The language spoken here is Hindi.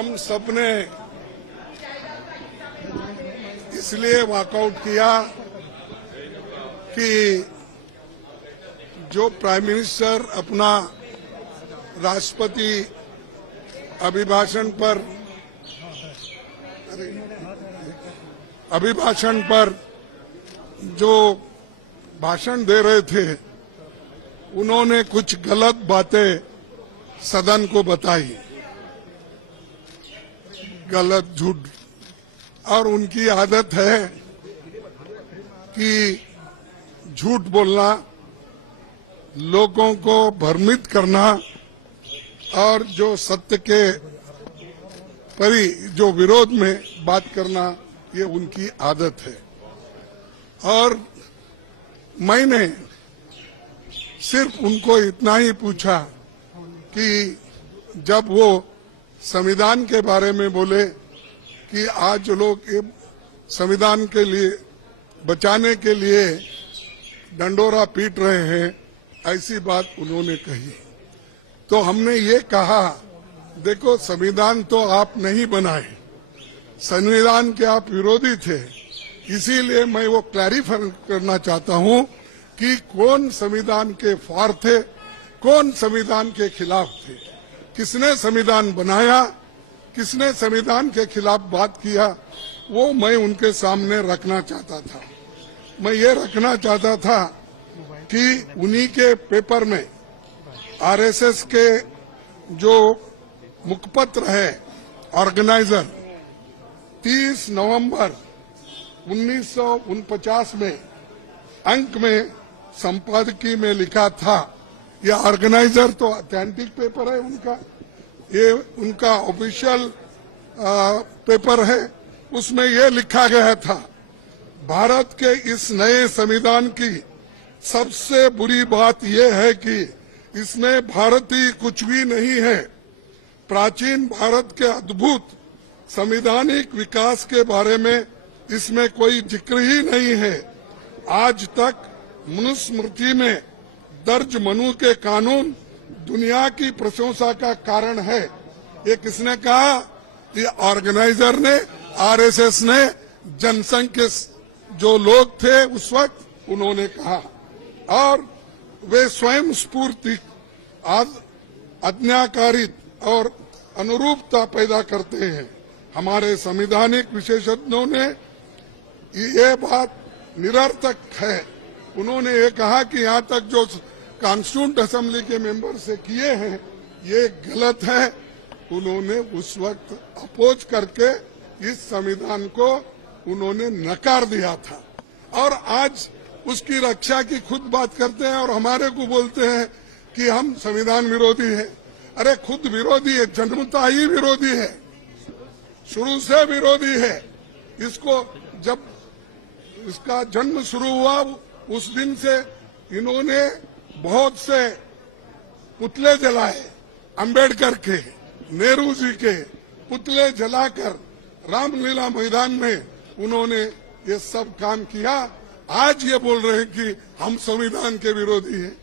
हम सबने इसलिए वॉकआउट किया कि जो प्राइम मिनिस्टर अपना राष्ट्रपति अभिभाषण पर जो भाषण दे रहे थे, उन्होंने कुछ गलत बातें सदन को बताई, गलत झूठ, और उनकी आदत है कि झूठ बोलना, लोगों को भ्रमित करना और जो सत्य के जो विरोध में बात करना, ये उनकी आदत है। और मैंने सिर्फ उनको इतना ही पूछा कि जब वो संविधान के बारे में बोले कि आज लोग संविधान के लिए बचाने के लिए डंडोरा पीट रहे हैं, ऐसी बात उन्होंने कही, तो हमने ये कहा, देखो संविधान तो आप नहीं बनाए, संविधान के आप विरोधी थे, इसीलिए मैं वो क्लैरिफाई करना चाहता हूं कि कौन संविधान के फार थे, कौन संविधान के खिलाफ थे, किसने संविधान बनाया, किसने संविधान के खिलाफ बात किया, वो मैं उनके सामने रखना चाहता था। मैं ये रखना चाहता था कि उन्हीं के पेपर में आरएसएस के जो मुखपत्र है ऑर्गेनाइजर 30 नवंबर 1949 में अंक में संपादकीय में लिखा था, यह ऑर्गेनाइजर तो ऑथेंटिक पेपर है उनका, ये उनका ऑफिशियल पेपर है, उसमें यह लिखा गया था, भारत के इस नए संविधान की सबसे बुरी बात यह है कि इसमें भारतीय कुछ भी नहीं है, प्राचीन भारत के अद्भुत संवैधानिक विकास के बारे में इसमें कोई जिक्र ही नहीं है। आज तक मनुस्मृति में दर्ज मनु के कानून दुनिया की प्रशंसा का कारण है। ये किसने कहा? ये ऑर्गेनाइजर ने, आरएसएस ने, जनसंघ के जो लोग थे उस वक्त उन्होंने कहा, और वे स्वयं स्फूर्ति आज्ञाकारित और अनुरूपता पैदा करते हैं। हमारे संवैधानिक विशेषज्ञों ने ये बात निरर्थक है। उन्होंने ये कहा कि यहाँ तक जो कॉन्स्टिट्यूंट असेंबली के मेंबर से किए हैं ये गलत है। उन्होंने उस वक्त अपोज करके इस संविधान को उन्होंने नकार दिया था, और आज उसकी रक्षा की खुद बात करते हैं और हमारे को बोलते हैं कि हम संविधान विरोधी है। अरे खुद विरोधी है, जन्मता ही विरोधी है, शुरू से विरोधी है। इसको जब इसका जन्म शुरू हुआ उस दिन से इन्होंने बहुत से पुतले जलाए, अंबेडकर के, नेहरू जी के पुतले जलाकर रामलीला मैदान में उन्होंने ये सब काम किया। आज ये बोल रहे हैं कि हम संविधान के विरोधी हैं।